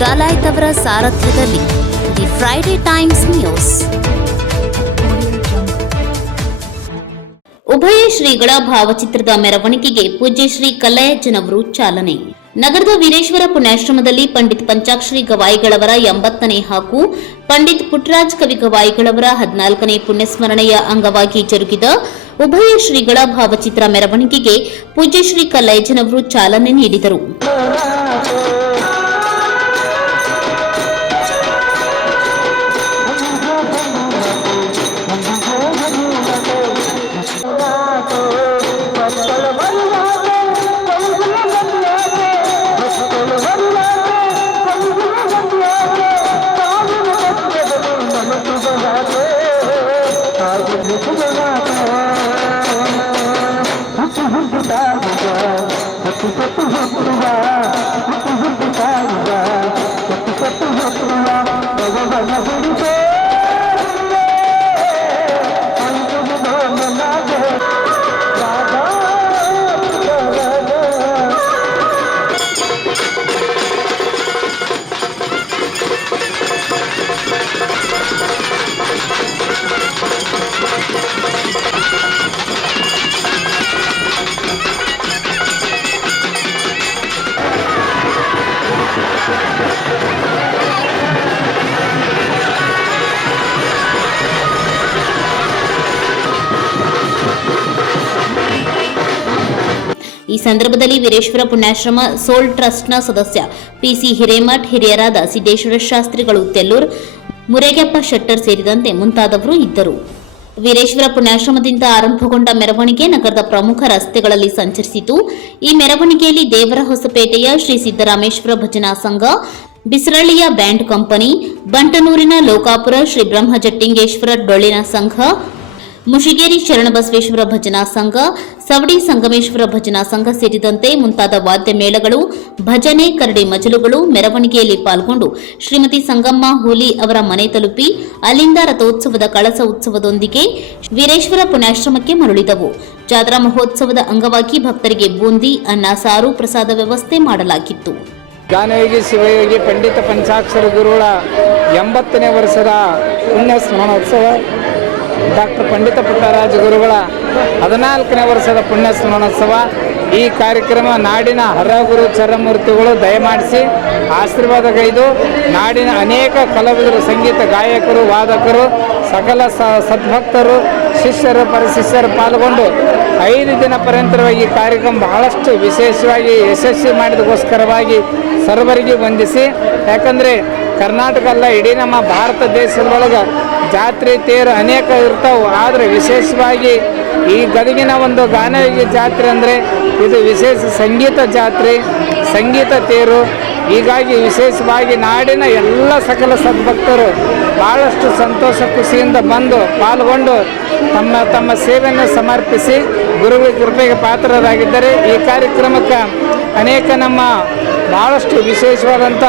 ಡಾಲಾಯ್ತ್ ಅವರ ಸಾರಥ್ಯದಲ್ಲಿ the Friday times news. ಉಭಯ ಶ್ರೀಗಳ ಭಾವಚಿತ್ರದ ಮೆರವಣಿಗೆಗೆ ಪೂಜ್ಯ ಶ್ರೀ ಕಲ್ಲಯ್ಯಜ್ಜನವರು ಚಾಲನೆ. ನಗರದ ವೀರೇಶ್ವರ ಪುಣ್ಯಾಶ್ರಮದಲ್ಲಿ ಪಂಡಿತ್ ಪಂಚಾಕ್ಷರಿ ಗವಾಯಿಗಳವರ 80ನೇ ಹಾಗೂ ಪಂಡಿತ್ ಪುಟ್ಟರಾಜ್ ಕವಿ ಗವಾಯಿಗಳವರ 14ನೇ ಪುಣ್ಯಸ್ಮರಣೆಯ ಅಂಗವಾಗಿ ಜರುಗಿದ ಉಭಯ ಶ್ರೀಗಳ ಭಾವಚಿತ್ರ ಮೆರವಣಿಗೆಗೆ ಪೂಜ್ಯ ಶ್ರೀ ಕಲ್ಲಯ್ಯಜ್ಜನವರು ಚಾಲನೆ ನೀಡಿದರು. ಈ ಸಂದರ್ಭದಲ್ಲಿ ವೀರೇಶ್ವರ ಪುಣ್ಯಾಶ್ರಮ ಸೋಲ್ ಟ್ರಸ್ಟ್ನ ಸದಸ್ಯ ಪಿಸಿ ಹಿರೇಮಠ್, ಹಿರಿಯರಾದ ಸಿದ್ದೇಶ್ವರ ಶಾಸ್ತ್ರಿಗಳು ತೆಲ್ಲೂರ್, ಮುರೇಗಪ್ಪ ಶೆಟ್ಟರ್ ಸೇರಿದಂತೆ ಮುಂತಾದವರು ಇದ್ದರು. ವೀರೇಶ್ವರ ಪುಣ್ಯಾಶ್ರಮದಿಂದ ಆರಂಭಗೊಂಡ ಮೆರವಣಿಗೆ ನಗರದ ಪ್ರಮುಖ ರಸ್ತೆಗಳಲ್ಲಿ ಸಂಚರಿಸಿತು. ಈ ಮೆರವಣಿಗೆಯಲ್ಲಿ ದೇವರ ಹೊಸಪೇಟೆಯ ಶ್ರೀ ಸಿದ್ದರಾಮೇಶ್ವರ ಭಜನಾ ಸಂಘ, ಬಿಸರಳ್ಳಿಯ ಬ್ಯಾಂಡ್ ಕಂಪನಿ, ಬಂಟನೂರಿನ ಲೋಕಾಪುರ ಶ್ರೀ ಬ್ರಹ್ಮಜಟ್ಟಿಂಗೇಶ್ವರ ಡೊಳ್ಳಿನ ಸಂಘ, ಮುಷಿಗೇರಿ ಶರಣಬಸವೇಶ್ವರ ಭಜನಾ ಸಂಘ, ಸವಡಿ ಸಂಗಮೇಶ್ವರ ಭಜನಾ ಸಂಘ ಸೇರಿದಂತೆ ಮುಂತಾದ ವಾದ್ಯ ಮೇಳಗಳು, ಭಜನೆ, ಕರಡಿ ಮಜಲುಗಳು ಮೆರವಣಿಗೆಯಲ್ಲಿ ಪಾಲ್ಗೊಂಡು ಶ್ರೀಮತಿ ಸಂಗಮ್ಮ ಹೂಲಿ ಅವರ ಮನೆ ತಲುಪಿ ಅಲ್ಲಿಂದ ರಥೋತ್ಸವದ ಕಳಸ ಉತ್ಸವದೊಂದಿಗೆ ವೀರೇಶ್ವರ ಪುಣ್ಯಾಶ್ರಮಕ್ಕೆ ಮರಳಿದವು. ಜಾತ್ರಾ ಮಹೋತ್ಸವದ ಅಂಗವಾಗಿ ಭಕ್ತರಿಗೆ ಬೂಂದಿ, ಅನ್ನ, ಸಾರು, ಪ್ರಸಾದ ವ್ಯವಸ್ಥೆ ಮಾಡಲಾಗಿತ್ತು. ಗಾನಯೋಗಿ ಶಿವಯೋಗಿ ಪಂಡಿತ ಪಂಚಾಕ್ಷರ ಗುರುಗಳ 80ನೇ ವರ್ಷದ ಪುಣ್ಯ ಸ್ಮರಣೋತ್ಸವ, ಡಾಕ್ಟರ್ ಪಂಡಿತ ಪುಟ್ಟರಾಜ ಗುರುಗಳ 14ನೇ ವರ್ಷದ ಪುಣ್ಯ ಸ್ಮರಣೋತ್ಸವ. ಈ ಕಾರ್ಯಕ್ರಮ ನಾಡಿನ ಹರಗುರು ಚರಮೂರ್ತಿಗಳು ದಯಮಾಡಿಸಿ ಆಶೀರ್ವಾದಗೈದು ನಾಡಿನ ಅನೇಕ ಕಲಾವಿದರು, ಸಂಗೀತ ಗಾಯಕರು, ವಾದಕರು, ಸಕಲ ಸದ್ಭಕ್ತರು, ಶಿಷ್ಯರು, ಪರಶಿಷ್ಯರು ಪಾಲ್ಗೊಂಡು 5 ದಿನ ಪರ್ಯಂತರವಾಗಿ ಈ ಕಾರ್ಯಕ್ರಮ ಬಹಳಷ್ಟು ವಿಶೇಷವಾಗಿ ಯಶಸ್ವಿ ಮಾಡಿದಕ್ಕೋಸ್ಕರವಾಗಿ ಸರ್ವರಿಗೆ ವಂದಿಸಿ, ಯಾಕಂದರೆ ಕರ್ನಾಟಕ ಅಲ್ಲ ಇಡೀ ನಮ್ಮ ಭಾರತ ದೇಶದೊಳಗೆ ಜಾತ್ರೆ, ತೇರು ಅನೇಕ ಇರ್ತಾವೆ. ಆದರೆ ವಿಶೇಷವಾಗಿ ಈ ಗದಗಿನ ಒಂದು ಗಾನಯೋಗಿ ಜಾತ್ರೆ ಅಂದರೆ ಇದು ವಿಶೇಷ ಸಂಗೀತ ಜಾತ್ರೆ, ಸಂಗೀತ ತೇರು. ಹೀಗಾಗಿ ವಿಶೇಷವಾಗಿ ನಾಡಿನ ಎಲ್ಲ ಸಕಲ ಸದ್ಭಕ್ತರು ಭಾಳಷ್ಟು ಸಂತೋಷ ಖುಷಿಯಿಂದ ಬಂದು ಪಾಲ್ಗೊಂಡು ತಮ್ಮ ಸೇವೆಯನ್ನು ಸಮರ್ಪಿಸಿ ಗುರುಗಳ ಕೃಪೆಗೆ ಪಾತ್ರರಾಗಿದ್ದಾರೆ. ಈ ಕಾರ್ಯಕ್ರಮಕ್ಕೆ ಅನೇಕ ನಮ್ಮ ಭಾಳಷ್ಟು ವಿಶೇಷವಾದಂಥ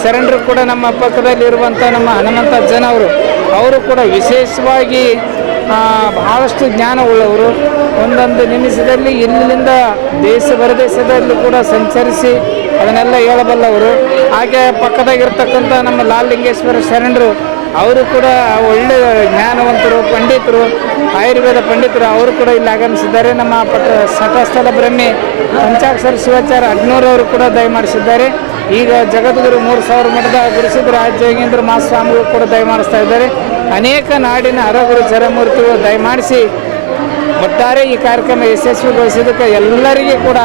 ಶರಣರು ಕೂಡ ನಮ್ಮ ಪಕ್ಕದಲ್ಲಿರುವಂಥ ನಮ್ಮ ಹನುಮಂತಜ್ಜನವರು, ಅವರು ಕೂಡ ವಿಶೇಷವಾಗಿ ಬಹಳಷ್ಟು ಜ್ಞಾನವುಳ್ಳವರು. ಒಂದೊಂದು ನಿಮಿಷದಲ್ಲಿ ಇಲ್ಲಿಂದ ಹೊರದೇಶದಲ್ಲಿ ಕೂಡ ಸಂಚರಿಸಿ ಅದನ್ನೆಲ್ಲ ಹೇಳಬಲ್ಲವರು. ಹಾಗೆ ಪಕ್ಕದಾಗಿರ್ತಕ್ಕಂಥ ನಮ್ಮ ಲಾಲಿಂಗೇಶ್ವರ ಶರಣರು, ಅವರು ಕೂಡ ಒಳ್ಳೆಯ ಜ್ಞಾನವಂತರು, ಪಂಡಿತರು, ಆಯುರ್ವೇದ ಪಂಡಿತರು, ಅವರು ಕೂಡ ಇಲ್ಲಿ ಆಗಮಿಸಿದ್ದಾರೆ. ನಮ್ಮ ಶಟಸ್ಥಲ ಬ್ರಹ್ಮಿ ಪಂಚಾಕ್ಷರ ಶಿವಾಚಾರ್ಯ ಅಡ್ನೂರವರು ಕೂಡ ದಯಮಾಡಿಸಿದ್ದಾರೆ. ಈಗ ಜಗದ್ಗುರು 3000 ಮಠದ ಗುರುಸಿದ್ಧ ರಾಜಯೋಗೇಂದ್ರ ಮಹಾಸ್ವಾಮಿಗಳು ಕೂಡ ದಯಮಾಡಿಸ್ತಾ ಇದ್ದಾರೆ. ಅನೇಕ ನಾಡಿನ ಹರಗುರು ಚರಮೂರ್ತಿಗಳು ದಯಮಾಡಿಸಿ ಒಟ್ಟಾರೆ ಈ ಕಾರ್ಯಕ್ರಮ ಯಶಸ್ವಿಗೊಳಿಸಿದ್ದಕ್ಕೆ ಎಲ್ಲರಿಗೂ ಕೂಡ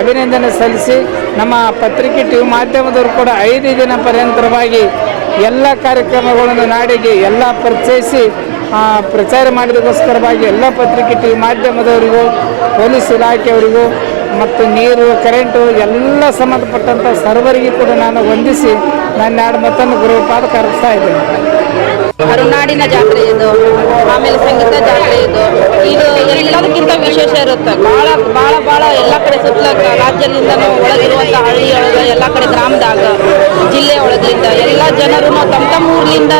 ಅಭಿನಂದನೆ ಸಲ್ಲಿಸಿ, ನಮ್ಮ ಪತ್ರಿಕೆ ಟಿವಿ ಮಾಧ್ಯಮದವರು ಕೂಡ 5 ದಿನ ಪರ್ಯಂತರವಾಗಿ ಎಲ್ಲ ಕಾರ್ಯಕ್ರಮಗಳನ್ನು ನಾಡಿಗೆ ಎಲ್ಲ ಪರಿಚಯಿಸಿ ಪ್ರಚಾರ ಮಾಡಿದಕ್ಕೋಸ್ಕರವಾಗಿ ಎಲ್ಲ ಪತ್ರಿಕೆ ಟಿವಿ ಮಾಧ್ಯಮದವರಿಗೂ, ಪೊಲೀಸ್ ಇಲಾಖೆಯವರಿಗೂ ಮತ್ತು ನೀರು, ಕರೆಂಟು ಎಲ್ಲ ಸಂಬಂಧಪಟ್ಟಂಥ ಸರ್ವರಿಗೂ ಕೂಡ ನಾನು ವಂದಿಸಿ ನನ್ನ 2 ಮಾತನ್ನು ಗುರುಪಾದಕ್ಕೆ ಅರ್ಪಿಸ್ತಾ ಇದ್ದೇನೆ. ಕರುನಾಡಿನ ಜಾತ್ರೆ ಇದು, ಆಮೇಲೆ ಸಂಗೀತ ಜಾತ್ರೆ ಇದು ಎಲ್ಲದಕ್ಕಿಂತ ವಿಶೇಷ ಇರುತ್ತೆ. ಭಾಳ ಭಾಳ ಭಾಳ ಎಲ್ಲ ಕಡೆ ಸುತ್ತಲ ರಾಜ್ಯದಿಂದನೂ ಒಳಗಿರುವಂಥ ಹಳ್ಳಿಯೊಳಗ ಎಲ್ಲ ಕಡೆ ಗ್ರಾಮದಾಗ ಜಿಲ್ಲೆ ಒಳಗಿಂದ ಎಲ್ಲ ಜನರು ತಮ್ಮ ಊರ್ಲಿಂದ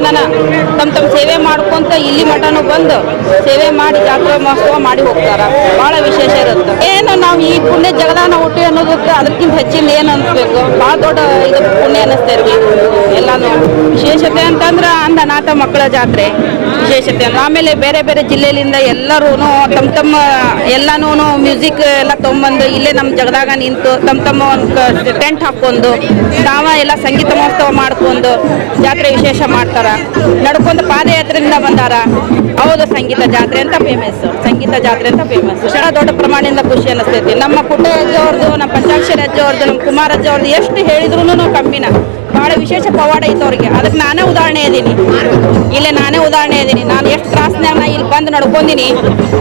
ತಮ್ಮ ಸೇವೆ ಮಾಡ್ಕೊಂತ ಇಲ್ಲಿ ಮಠನೂ ಬಂದು ಸೇವೆ ಮಾಡಿ ಜಾತ್ರೆ ಮಹೋತ್ಸವ ಮಾಡಿ ಹೋಗ್ತಾರ. ಭಾಳ ವಿಶೇಷ ಇರುತ್ತೆ. ಏನು ನಾವು ಈ ಪುಣ್ಯ ಜಗದಾನ ಹುಟ್ಟಿ ಅನ್ನೋದಕ್ಕೆ ಅದಕ್ಕಿಂತ ಹೆಚ್ಚಿನ ಏನು ಅನಿಸ್ಬೇಕು, ಭಾಳ ದೊಡ್ಡ ಇದು ಪುಣ್ಯ ಅನ್ನಿಸ್ತೈತಿ. ಎಲ್ಲಾನು ವಿಶೇಷತೆ ಅಂತಂದ್ರೆ ಅನಾಥ ಮಕ್ಕಳ ಜಾತ್ರೆ ವಿಶೇಷತೆ. ಆಮೇಲೆ ಬೇರೆ ಬೇರೆ ಜಿಲ್ಲೆಯಿಂದ ಎಲ್ಲರೂ ತಮ್ಮ ಎಲ್ಲಾನು ಮ್ಯೂಸಿಕ್ ಎಲ್ಲ ತೊಗೊಂಬಂದು ಇಲ್ಲೇ ನಮ್ಮ ಜಗದಾಗ ನಿಂತು ತಮ್ಮ ಒಂದು ಟೆಂಟ್ ಹಾಕೊಂಡು ತಾವ ಎಲ್ಲ ಸಂಗೀತ ಮಹೋತ್ಸವ ಮಾಡ್ಕೊಂಡು ಜಾತ್ರೆ ವಿಶೇಷ ಮಾಡ್ತಾರ. ನಡ್ಕೊಂಡು ಪಾದಯಾತ್ರೆಯಿಂದ ಬಂದಾರ. ಹೌದು, ಸಂಗೀತ ಜಾತ್ರೆ ಅಂತ ಫೇಮಸ್, ಸಂಗೀತ ಜಾತ್ರೆ ಅಂತ ಫೇಮಸ್. ಬಹಳ ದೊಡ್ಡ ಪ್ರಮಾಣದಿಂದ ಖುಷಿ ಅನ್ನಿಸ್ತೈತಿ. ನಮ್ಮ ಪುಟ್ಟ ಅಜ್ಜ ಅವ್ರದ್ದು, ನಮ್ಮ ಪಂಚಾಕ್ಷರಿ ಅಜ್ಜ ಅವ್ರದ್ದು, ನಮ್ಮ ಕುಮಾರ ಅಜ್ಜ ಅವ್ರದ್ದು ಎಷ್ಟು ಹೇಳಿದ್ರು ಕಮ್ಮಿನ. ಭಾಳ ವಿಶೇಷ ಪವಾಡ ಐತೆ ಅವ್ರಿಗೆ. ಅದಕ್ಕೆ ನಾನೇ ಉದಾಹರಣೆ ಇದ್ದೀನಿ, ಇಲ್ಲೇ ನಾನೇ ಉದಾಹರಣೆ ಇದ್ದೀನಿ. ನಾನು ಎಷ್ಟು ತ್ರಾಸ್ನಾಗ ನಾ ಇಲ್ಲಿ ಬಂದು ನಡ್ಕೊಂಡಿನಿ.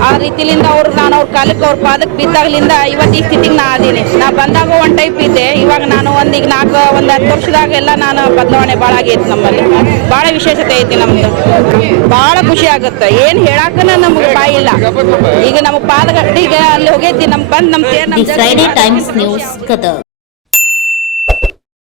ಆ ರೀತಿಲಿಂದ ನಾನು ಅವ್ರ ಕಾಲಕ್ಕೆ ಅವ್ರ ಪಾದಕ್ಕೆ ಬಿದ್ದಾಗಲಿಂದ ಇವತ್ತು ಈ ಸ್ಥಿತಿಗೆ ನಾ ಅದೀನಿ. ನಾ ಬಂದಾಗ ಒಂದು ಟೈಪ್ ಇದ್ದೆ, ಇವಾಗ ನಾನು ಒಂದು 10 ವರ್ಷದಾಗ ಎಲ್ಲ ನಾನು ಬದಲಾವಣೆ ಭಾಳ ಆಗೈತಿ. ನಮ್ಮಲ್ಲಿ ಭಾಳ ವಿಶೇಷತೆ ಐತಿ ನಮ್ದು. ಭಾಳ ಖುಷಿ ಆಗುತ್ತೆ. ಏನು ಹೇಳಕ್ಕನ ನಮ್ಗೆ ಬಾಯಿ ಇಲ್ಲ. ಈಗ ನಮ್ಮ ಪಾದಗಟ್ಟಿಗೆ ಅಲ್ಲಿ ಹೋಗೈತಿ, ನಮ್ಗೆ ಬಂದು ನಮ್ಮ the Friday times news Gadag.